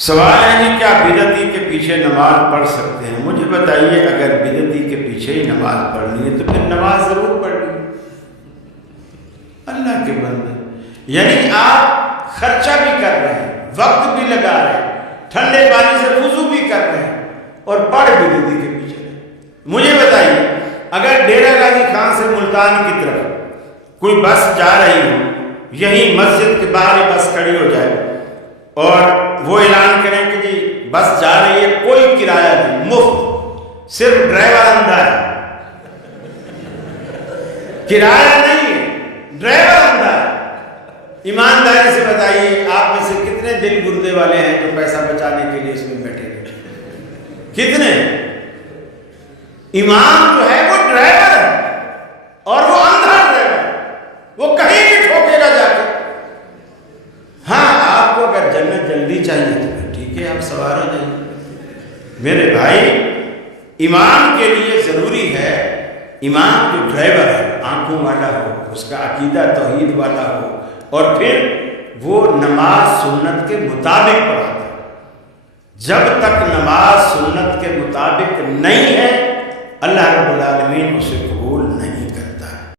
سوال ہے کہ کیا بدعتی کے پیچھے نماز پڑھ سکتے ہیں؟ مجھے بتائیے، اگر بدعتی کے پیچھے ہی نماز پڑھنی ہے تو پھر نماز ضرور پڑھنی ہے۔ اللہ کے بندے، یعنی آپ خرچہ بھی کر رہے ہیں، وقت بھی لگا رہے ہیں، ٹھنڈے پانی سے وضو بھی کر رہے ہیں اور پڑھ بدعتی کے پیچھے رہے۔ مجھے بتائیے، اگر ڈیرہ غازی خان سے ملتان کی طرف کوئی بس جا رہی ہو، یہی مسجد کے باہر بس کھڑی ہو جائے اور وہ اعلان کریں کہ جی بس جا رہی ہے، کوئی کرایہ نہیں، مفت، صرف ڈرائیور اندھا ہے، کرایہ نہیں ہے، ڈرائیور اندھا ہے۔ ایمانداری سے بتائیے، آپ میں سے کتنے دل گردے والے ہیں جو پیسہ بچانے کے لیے اس میں بیٹھے گئے؟ کتنے؟ امام جو ہے وہ ڈرائیور ہے اور وہ اندھا ڈرائیور، وہ کہیں بھی ٹھوکے گا جا کے۔ ہاں، آپ کو اگر جنت جلدی چاہیے تو پھر ٹھیک ہے، آپ سوار ہو جائیے۔ میرے بھائی، امام کے لیے ضروری ہے، امام جو ڈرائیور ہے آنکھوں والا ہو، اس کا عقیدہ توحید والا ہو، اور پھر وہ نماز سنت کے مطابق پڑھاتا ہے۔ جب تک نماز سنت کے مطابق نہیں ہے